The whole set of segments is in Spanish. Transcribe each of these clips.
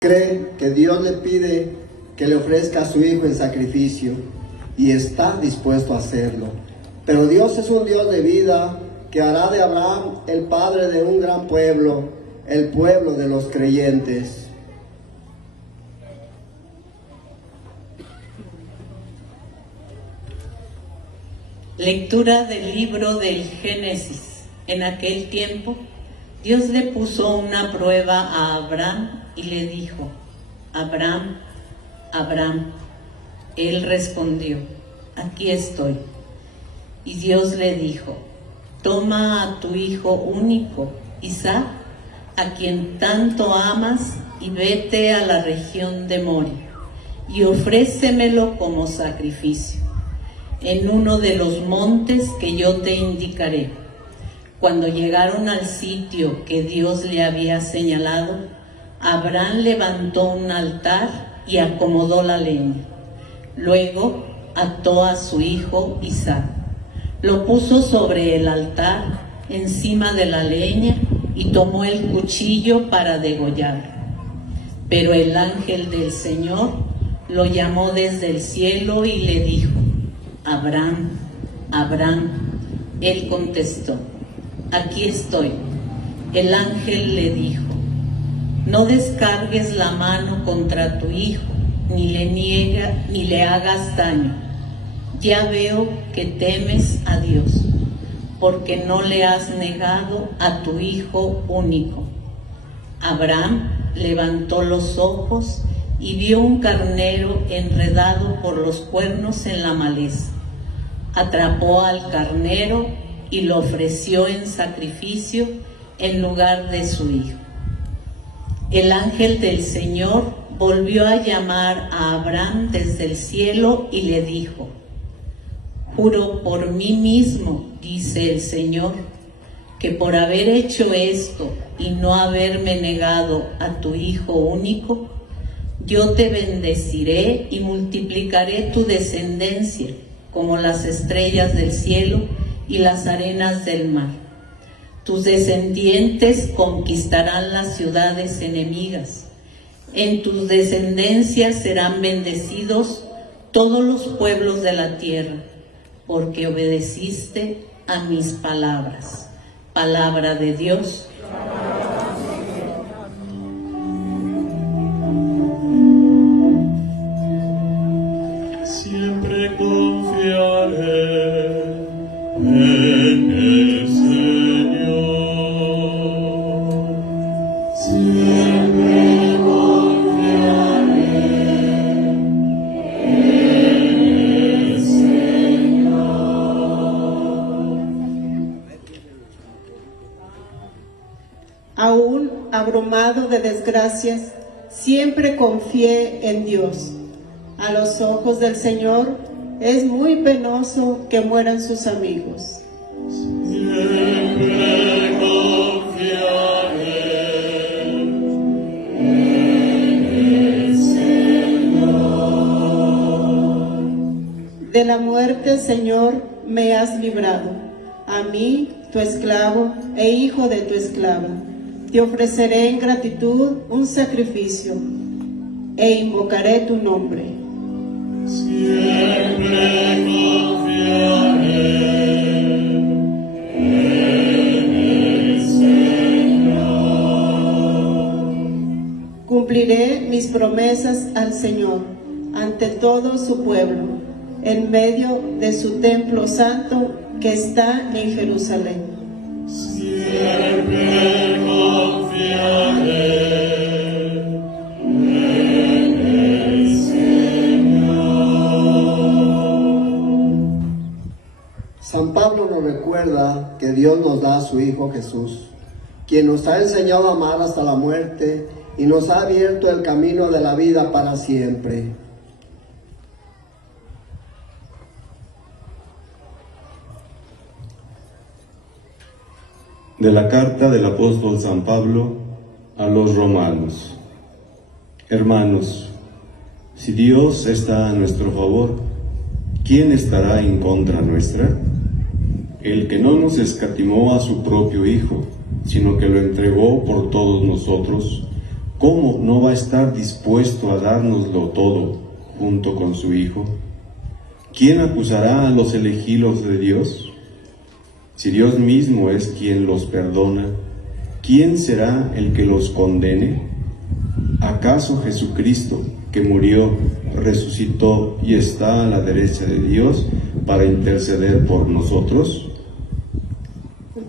Cree que Dios le pide que le ofrezca a su hijo en sacrificio y está dispuesto a hacerlo. Pero Dios es un Dios de vida que hará de Abraham el padre de un gran pueblo, el pueblo de los creyentes. Lectura del libro del Génesis. En aquel tiempo, Dios le puso una prueba a Abraham y le dijo: Abraham, Abraham. Él respondió: aquí estoy. Y Dios le dijo: toma a tu hijo único, Isaac, a quien tanto amas, y vete a la región de Moria, y ofrécemelo como sacrificio, en uno de los montes que yo te indicaré. Cuando llegaron al sitio que Dios le había señalado, Abraham levantó un altar y acomodó la leña. Luego ató a su hijo Isaac. Lo puso sobre el altar, encima de la leña, y tomó el cuchillo para degollar. Pero el ángel del Señor lo llamó desde el cielo y le dijo: Abraham, Abraham. Él contestó: aquí estoy. El ángel le dijo: no descargues la mano contra tu hijo, ni le hagas daño. Ya veo que temes a Dios, porque no le has negado a tu hijo único. Abraham levantó los ojos y vio un carnero enredado por los cuernos en la maleza. Atrapó al carnero y lo ofreció en sacrificio en lugar de su hijo. El ángel del Señor volvió a llamar a Abraham desde el cielo y le dijo: juro por mí mismo, dice el Señor, que por haber hecho esto y no haberme negado a tu hijo único, yo te bendeciré y multiplicaré tu descendencia como las estrellas del cielo y las arenas del mar. Tus descendientes conquistarán las ciudades enemigas. En tus descendencias serán bendecidos todos los pueblos de la tierra, porque obedeciste a mis palabras. Palabra de Dios. Siempre confiaré en el Señor. Siempre confiaré en el Señor. Aún abrumado de desgracias, siempre confié en Dios. A los ojos del Señor es muy penoso que mueran sus amigos. Siempre confiaré en el Señor. De la muerte, Señor, me has librado. A mí, tu esclavo e hijo de tu esclava, te ofreceré en gratitud un sacrificio e invocaré tu nombre. Siempre confiaré en el Señor. Cumpliré mis promesas al Señor ante todo su pueblo, en medio de su templo santo que está en Jerusalén. Siempre confiaré. San Pablo nos recuerda que Dios nos da a su Hijo Jesús, quien nos ha enseñado a amar hasta la muerte y nos ha abierto el camino de la vida para siempre. De la carta del apóstol San Pablo a los romanos. Hermanos, si Dios está a nuestro favor, ¿quién estará en contra nuestra? El que no nos escatimó a su propio Hijo, sino que lo entregó por todos nosotros, ¿cómo no va a estar dispuesto a dárnoslo todo junto con su Hijo? ¿Quién acusará a los elegidos de Dios? Si Dios mismo es quien los perdona, ¿quién será el que los condene? ¿Acaso Jesucristo, que murió, resucitó y está a la derecha de Dios para interceder por nosotros?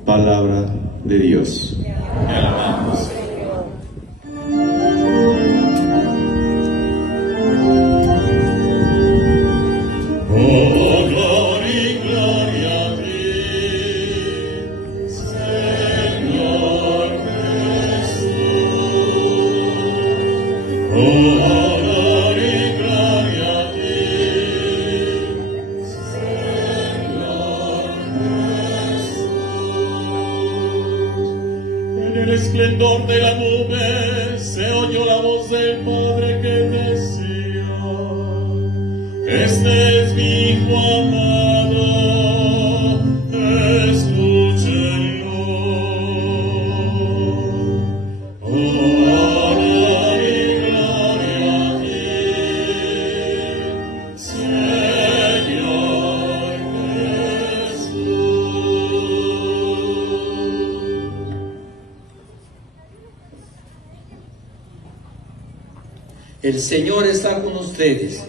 Palabra de Dios. Te alabamos, Señor. Oh, gloria a ti, Señor Jesús. Oh, gloria a ti, Señor Jesús. En el esplendor de la nube se oyó la voz del Padre que decía: Este es mi Hijo amado, escúchenlo. Oh, honor y gloria a ti, Señor Jesús. El Señor está con ustedes.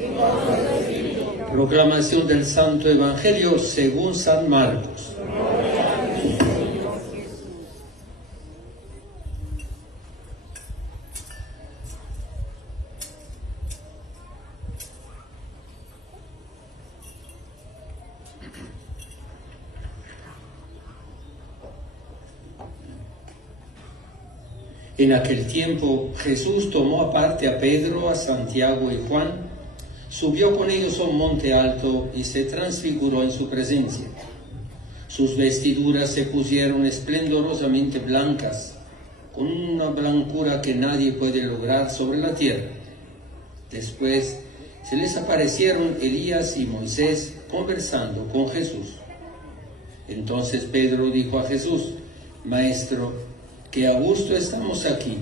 Proclamación del Santo Evangelio según San Marcos. En aquel tiempo Jesús tomó aparte a Pedro, a Santiago y Juan, subió con ellos a un monte alto y se transfiguró en su presencia. Sus vestiduras se pusieron esplendorosamente blancas, con una blancura que nadie puede lograr sobre la tierra. Después se les aparecieron Elías y Moisés conversando con Jesús. Entonces Pedro dijo a Jesús: Maestro, que a gusto estamos aquí.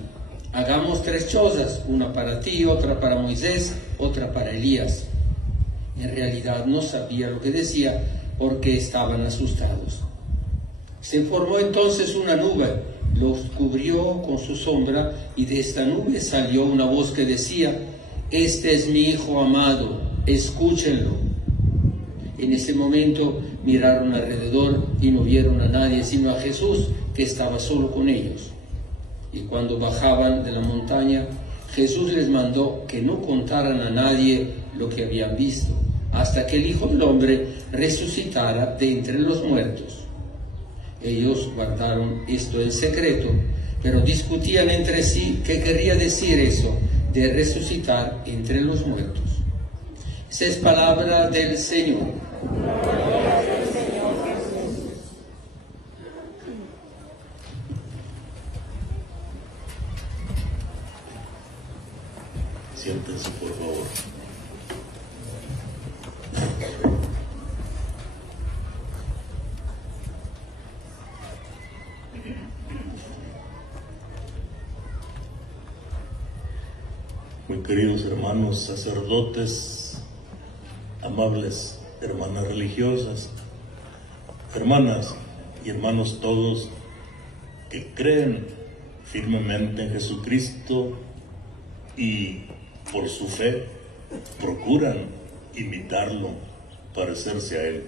Hagamos 3 chozas, una para ti, otra para Moisés, otra para Elías. En realidad no sabía lo que decía porque estaban asustados. Se formó entonces una nube, los cubrió con su sombra, y de esta nube salió una voz que decía: Este es mi Hijo amado, escúchenlo. En ese momento miraron alrededor y no vieron a nadie sino a Jesús, que estaba solo con ellos. Y cuando bajaban de la montaña, Jesús les mandó que no contaran a nadie lo que habían visto, hasta que el Hijo del Hombre resucitara de entre los muertos. Ellos guardaron esto en secreto, pero discutían entre sí qué querría decir eso de resucitar entre los muertos. Esa es palabra del Señor. Siéntense, por favor. Muy queridos hermanos sacerdotes, amables hermanas religiosas, hermanas y hermanos todos que creen firmemente en Jesucristo y por su fe procuran imitarlo, parecerse a Él.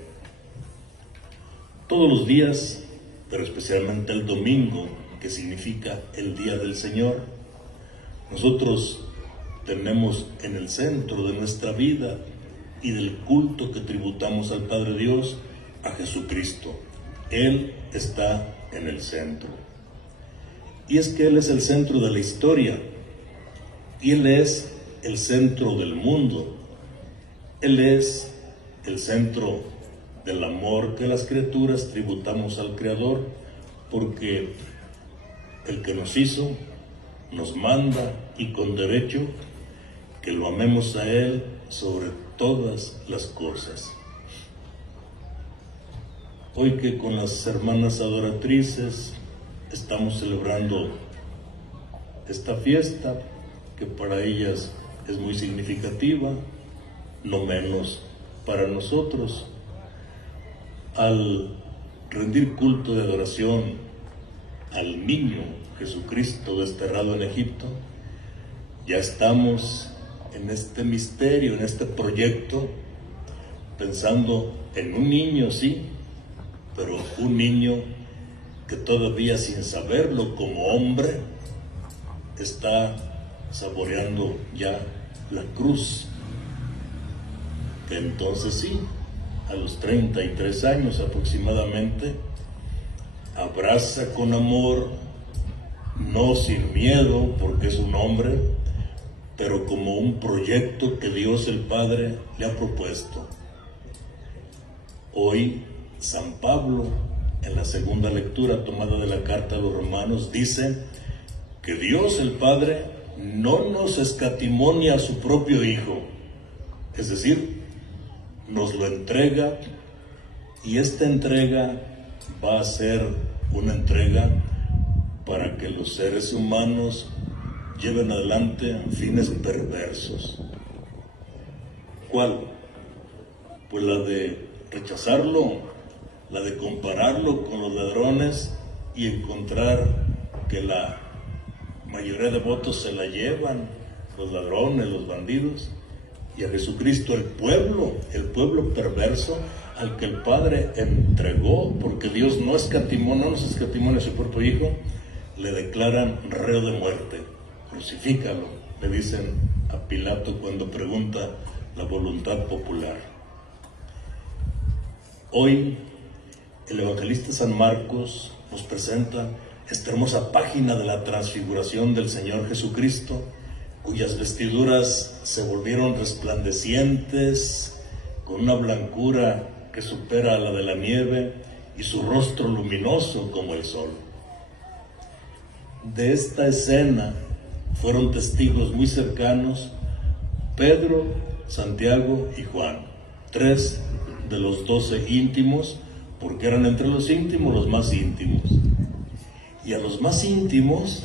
Todos los días, pero especialmente el domingo, que significa el Día del Señor, nosotros tenemos en el centro de nuestra vida y del culto que tributamos al Padre Dios a Jesucristo. Él está en el centro. Y es que Él es el centro de la historia, y Él es el centro del mundo. Él es el centro del amor que las criaturas tributamos al Creador, porque el que nos hizo nos manda, y con derecho, que lo amemos a Él sobre todas las cosas. Hoy que con las hermanas adoratrices estamos celebrando esta fiesta, que para ellas es muy significativa, no menos para nosotros. Al rendir culto de adoración al niño Jesucristo desterrado en Egipto, ya estamos en este misterio, en este proyecto, pensando en un niño, sí, pero un niño que todavía sin saberlo como hombre está saboreando ya la cruz, que entonces sí, a los 33 años aproximadamente, abraza con amor, no sin miedo, porque es un hombre, pero como un proyecto que Dios el Padre le ha propuesto. Hoy, San Pablo, en la segunda lectura tomada de la carta a los Romanos, dice que Dios el Padre no nos escatimó ni a su propio Hijo, es decir, nos lo entrega, y esta entrega va a ser una entrega para que los seres humanos lleven adelante fines perversos. ¿Cuál? Pues la de rechazarlo, la de compararlo con los ladrones y encontrar que la mayoría de votos se la llevan los ladrones, los bandidos, y a Jesucristo el pueblo perverso al que el Padre entregó, porque Dios no nos escatimó ni a su propio Hijo, le declaran reo de muerte. Crucifícalo, le dicen a Pilato cuando pregunta la voluntad popular. Hoy el evangelista San Marcos nos presenta esta hermosa página de la transfiguración del Señor Jesucristo, cuyas vestiduras se volvieron resplandecientes, con una blancura que supera a la de la nieve, y su rostro luminoso como el sol. De esta escena fueron testigos muy cercanos Pedro, Santiago y Juan, 3 de los 12 íntimos, porque eran entre los íntimos los más íntimos. Y a los más íntimos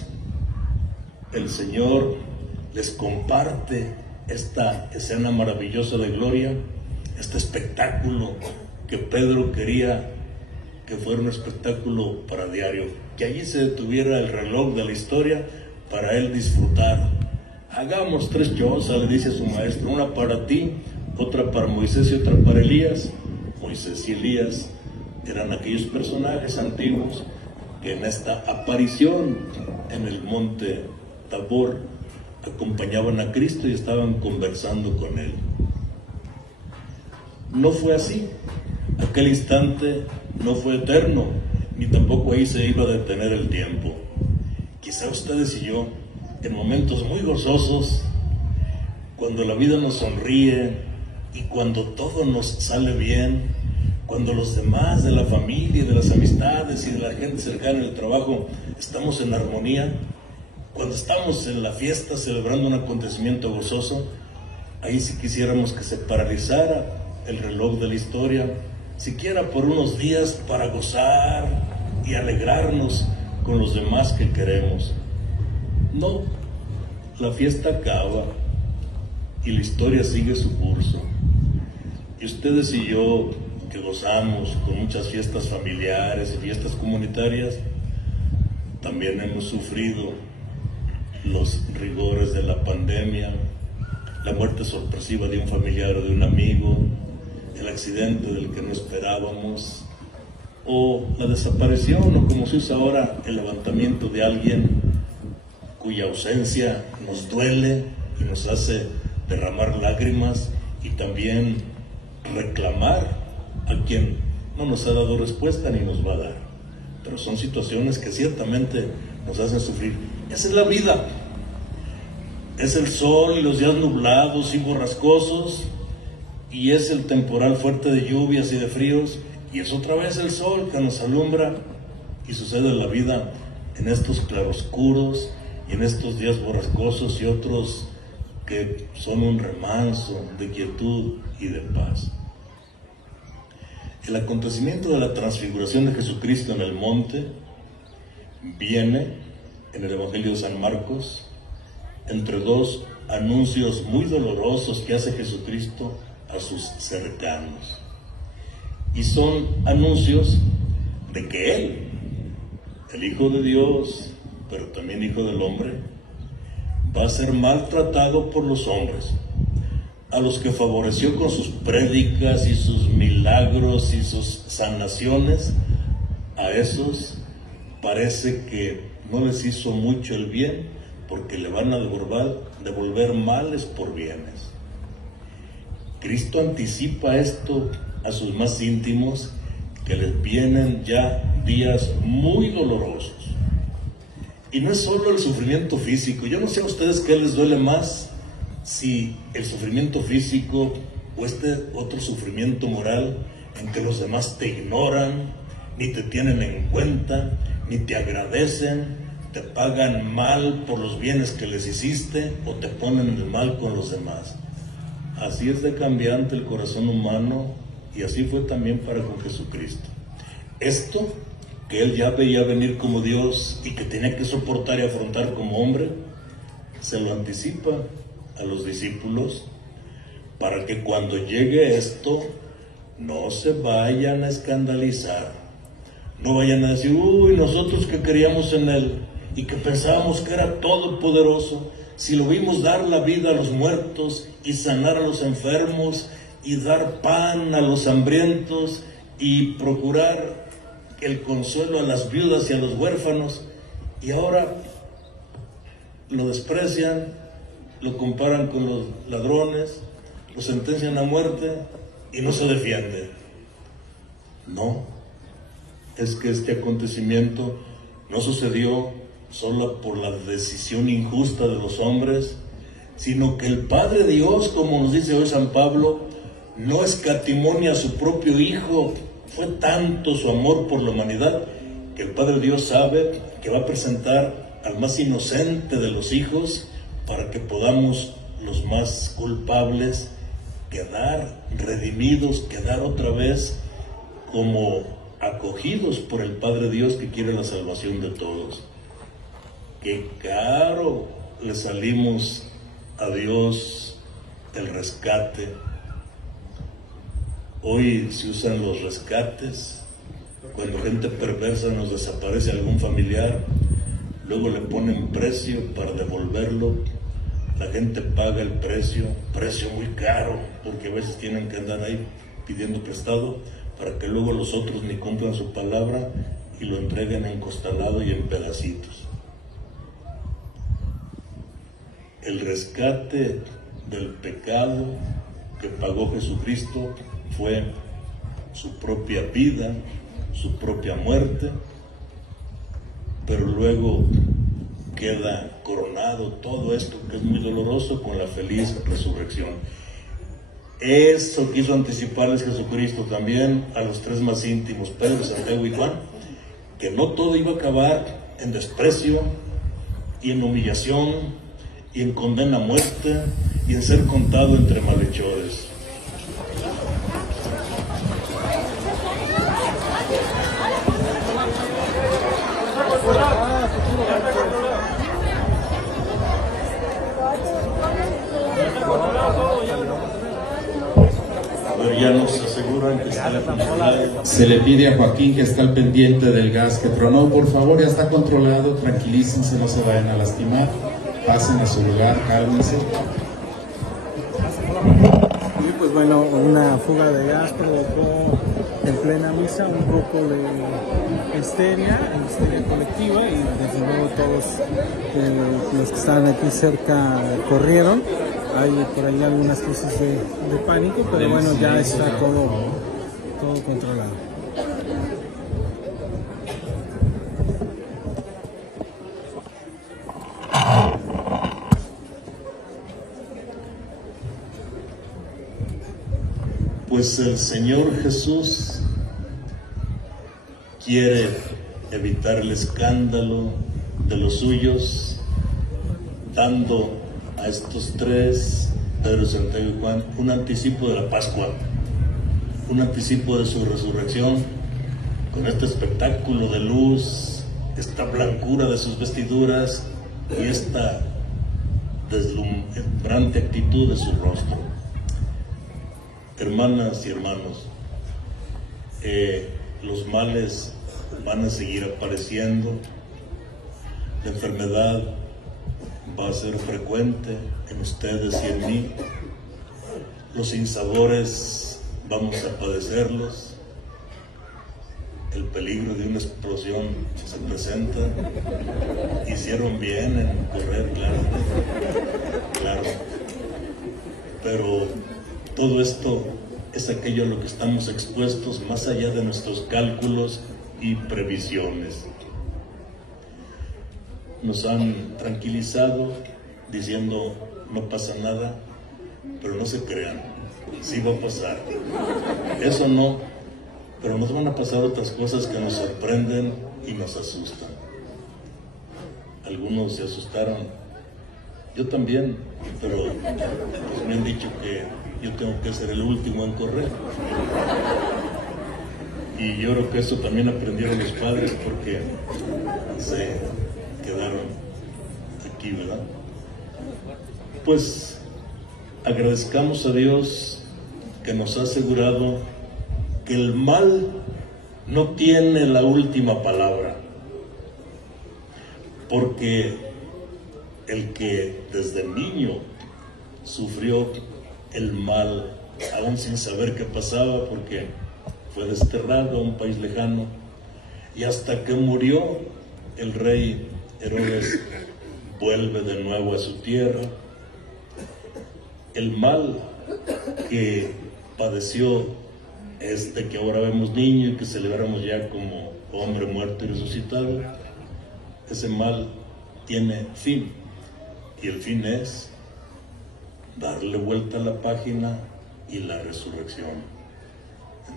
el Señor les comparte esta escena maravillosa de gloria, este espectáculo que Pedro quería que fuera un espectáculo para diario, que allí se detuviera el reloj de la historia para él disfrutar. Hagamos 3 chozas, le dice a su maestro, una para ti, otra para Moisés y otra para Elías. Moisés y Elías eran aquellos personajes antiguos que en esta aparición en el monte Tabor acompañaban a Cristo y estaban conversando con él. No fue así. Aquel instante no fue eterno, ni tampoco ahí se iba a detener el tiempo. Quizá ustedes y yo, en momentos muy gozosos, cuando la vida nos sonríe y cuando todo nos sale bien, cuando los demás de la familia, de las amistades y de la gente cercana en el trabajo estamos en armonía, cuando estamos en la fiesta celebrando un acontecimiento gozoso, ahí sí quisiéramos que se paralizara el reloj de la historia, siquiera por unos días, para gozar y alegrarnos con los demás que queremos. No, la fiesta acaba y la historia sigue su curso. Y ustedes y yo, que gozamos con muchas fiestas familiares y fiestas comunitarias, también hemos sufrido los rigores de la pandemia, la muerte sorpresiva de un familiar o de un amigo, el accidente del que no esperábamos, o la desaparición, o como se usa ahora, el levantamiento de alguien cuya ausencia nos duele y nos hace derramar lágrimas y también reclamar a quien no nos ha dado respuesta ni nos va a dar. Pero son situaciones que ciertamente nos hacen sufrir. Esa es la vida. Es el sol y los días nublados y borrascosos, y es el temporal fuerte de lluvias y de fríos, y es otra vez el sol que nos alumbra, y sucede la vida en estos claroscuros y en estos días borrascosos y otros que son un remanso de quietud y de paz. El acontecimiento de la transfiguración de Jesucristo en el monte viene en el Evangelio de San Marcos entre dos anuncios muy dolorosos que hace Jesucristo a sus cercanos. Y son anuncios de que Él, el Hijo de Dios, pero también Hijo del Hombre, va a ser maltratado por los hombres, a los que favoreció con sus prédicas y sus milagros y sus sanaciones. A esos parece que no les hizo mucho el bien, porque le van a devolver males por bienes. Cristo anticipa esto a sus más íntimos, que les vienen ya días muy dolorosos. Y no es solo el sufrimiento físico. Yo no sé a ustedes qué les duele más, si el sufrimiento físico o este otro sufrimiento moral en que los demás te ignoran, ni te tienen en cuenta, ni te agradecen, te pagan mal por los bienes que les hiciste o te ponen de mal con los demás. Así es de cambiante el corazón humano, y así fue también para con Jesucristo. Esto que Él ya veía venir como Dios y que tenía que soportar y afrontar como hombre, se lo anticipa a los discípulos para que cuando llegue esto no se vayan a escandalizar, no vayan a decir: uy, nosotros que creíamos en Él y que pensábamos que era todopoderoso, si lo vimos dar la vida a los muertos y sanar a los enfermos y dar pan a los hambrientos y procurar el consuelo a las viudas y a los huérfanos, y ahora lo desprecian, lo comparan con los ladrones, lo sentencian a muerte y no se defiende. No, es que este acontecimiento no sucedió solo por la decisión injusta de los hombres, sino que el Padre Dios, como nos dice hoy San Pablo, no escatimó ni a su propio Hijo. Fue tanto su amor por la humanidad que el Padre Dios sabe que va a presentar al más inocente de los hijos para que podamos los más culpables quedar redimidos, quedar otra vez como acogidos por el Padre Dios que quiere la salvación de todos. Qué caro le salimos a Dios el rescate. Hoy se usan los rescates cuando gente perversa nos desaparece algún familiar, luego le ponen precio para devolverlo. La gente paga el precio muy caro, porque a veces tienen que andar ahí pidiendo prestado para que luego los otros ni cumplan su palabra y lo entreguen encostalado y en pedacitos. El rescate del pecado que pagó Jesucristo fue su propia vida, su propia muerte, pero luego queda coronado todo esto que es muy doloroso con la feliz resurrección. Eso quiso anticiparles Jesucristo también a los tres más íntimos, Pedro, Santiago y Juan, que no todo iba a acabar en desprecio y en humillación y en condena a muerte y en ser contado entre malhechores. Ya nos aseguran que está la controlada. Se le pide a Joaquín que está al pendiente del gas que tronó, por favor, ya está controlado, tranquilícense, no se vayan a lastimar, pasen a su lugar, cálmense. Y pues bueno, una fuga de gas provocó en plena misa un poco de histeria colectiva, y desde luego todos los que estaban aquí cerca corrieron. Hay por ahí algunas crisis de pánico, pero bueno, ya está todo controlado. Pues el Señor Jesús quiere evitar el escándalo de los suyos, dando a estos tres, Pedro, Santiago y Juan, un anticipo de la Pascua, un anticipo de su resurrección, con este espectáculo de luz esta blancura de sus vestiduras y esta deslumbrante actitud de su rostro. Hermanas y hermanos, los males van a seguir apareciendo, la enfermedad va a ser frecuente en ustedes y en mí, los sinsabores vamos a padecerlos, el peligro de una explosión se presenta. Hicieron bien en correr, claro, pero todo esto es aquello a lo que estamos expuestos más allá de nuestros cálculos y previsiones. Nos han tranquilizado diciendo no pasa nada, pero no se crean, sí va a pasar. Eso no, pero nos van a pasar otras cosas que nos sorprenden y nos asustan. Algunos se asustaron, yo también, pero pues me han dicho que yo tengo que ser el último en correr. Y yo creo que eso también aprendieron los padres porque se quedaron aquí, ¿verdad? Pues agradezcamos a Dios que nos ha asegurado que el mal no tiene la última palabra, porque el que desde niño sufrió el mal, aún sin saber qué pasaba, porque fue desterrado a un país lejano, y hasta que murió el rey Herodes vuelve de nuevo a su tierra. El mal que padeció este que ahora vemos niño y que celebramos ya como hombre muerto y resucitado, ese mal tiene fin, y el fin es darle vuelta a la página y la resurrección.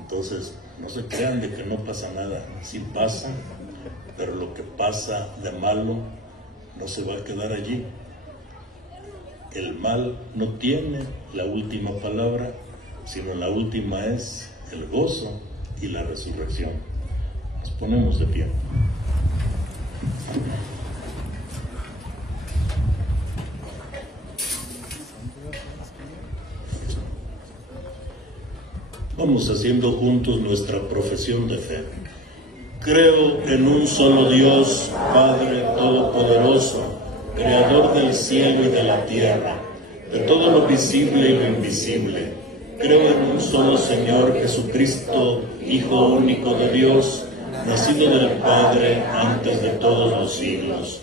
Entonces, no se crean de que no pasa nada, sí pasa, pero lo que pasa de malo no se va a quedar allí. El mal no tiene la última palabra, sino la última es el gozo y la resurrección. Nos ponemos de pie. Vamos haciendo juntos nuestra profesión de fe. Creo en un solo Dios, Padre Todopoderoso, Creador del cielo y de la tierra, de todo lo visible y lo invisible. Creo en un solo Señor Jesucristo, Hijo único de Dios, nacido del Padre antes de todos los siglos.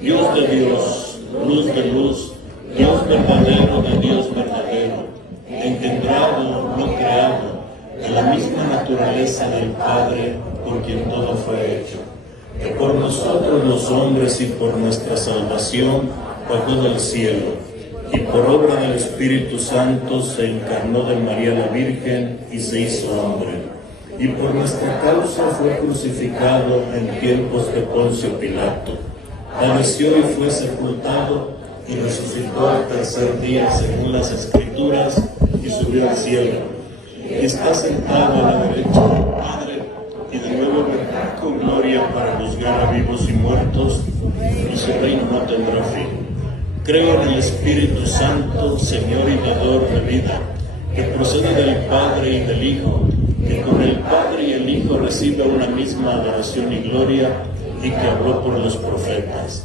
Dios de Dios, luz de luz, Dios verdadero de Dios verdadero, engendrado, no creado, de la misma naturaleza del Padre, por quien todo fue hecho, que por nosotros los hombres y por nuestra salvación bajó del cielo, y por obra del Espíritu Santo se encarnó de María la Virgen y se hizo hombre, y por nuestra causa fue crucificado en tiempos de Poncio Pilato, padeció y fue sepultado, y resucitó al tercer día según las Escrituras, y subió al cielo, y está sentado a la derecha del Padre, y de nuevo vendrá con gloria para juzgar a vivos y muertos, y su reino no tendrá fin. Creo en el Espíritu Santo, Señor y dador de vida, que procede del Padre y del Hijo, que con el Padre y el Hijo recibe una misma adoración y gloria, y que habló por los profetas.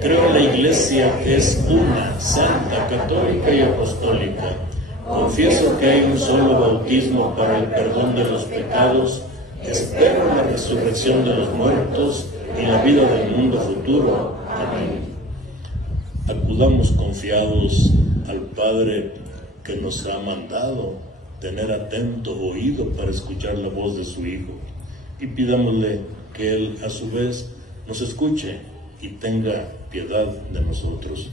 Creo en la Iglesia, que es una, santa, católica y apostólica. Confieso que hay un solo bautismo para el perdón de los pecados. Espero la resurrección de los muertos y la vida del mundo futuro. Amén. Acudamos confiados al Padre que nos ha mandado tener atento oído para escuchar la voz de su Hijo, y pidámosle que Él a su vez nos escuche y tenga piedad de nosotros.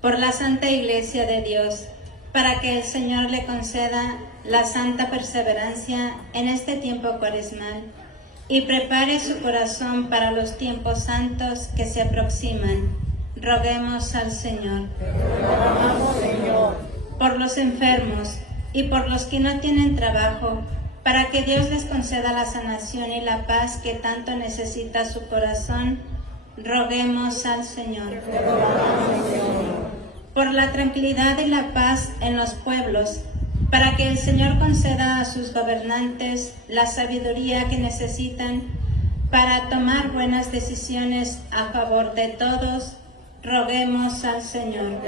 Por la Santa Iglesia de Dios, para que el Señor le conceda la santa perseverancia en este tiempo cuaresmal y prepare su corazón para los tiempos santos que se aproximan, roguemos al Señor. Por los enfermos, y por los que no tienen trabajo, para que Dios les conceda la sanación y la paz que tanto necesita su corazón, roguemos al Señor. Por la tranquilidad y la paz en los pueblos, para que el Señor conceda a sus gobernantes la sabiduría que necesitan para tomar buenas decisiones a favor de todos, roguemos al Señor.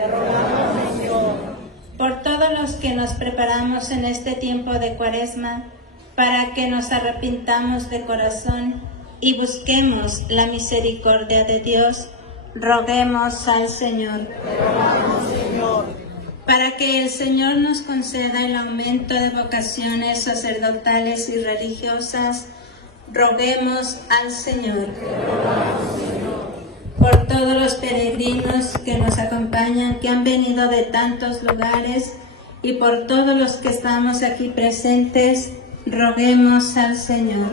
Por todos los que nos preparamos en este tiempo de Cuaresma, para que nos arrepintamos de corazón y busquemos la misericordia de Dios, roguemos al Señor. Para que el Señor nos conceda el aumento de vocaciones sacerdotales y religiosas, roguemos al Señor. Por todos los peregrinos que nos acompañan, que han venido de tantos lugares, y por todos los que estamos aquí presentes, roguemos al Señor.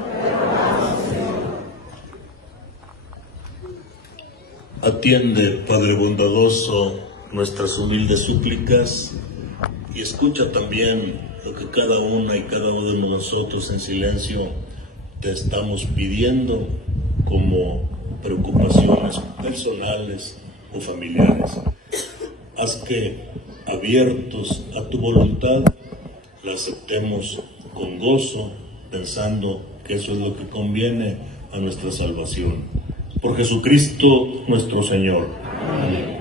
Atiende, Padre bondadoso, nuestras humildes súplicas y escucha también lo que cada una y cada uno de nosotros en silencio te estamos pidiendo como preocupaciones personales o familiares. Haz que, abiertos a tu voluntad, la aceptemos con gozo, pensando que eso es lo que conviene a nuestra salvación. Por Jesucristo nuestro Señor. Amén.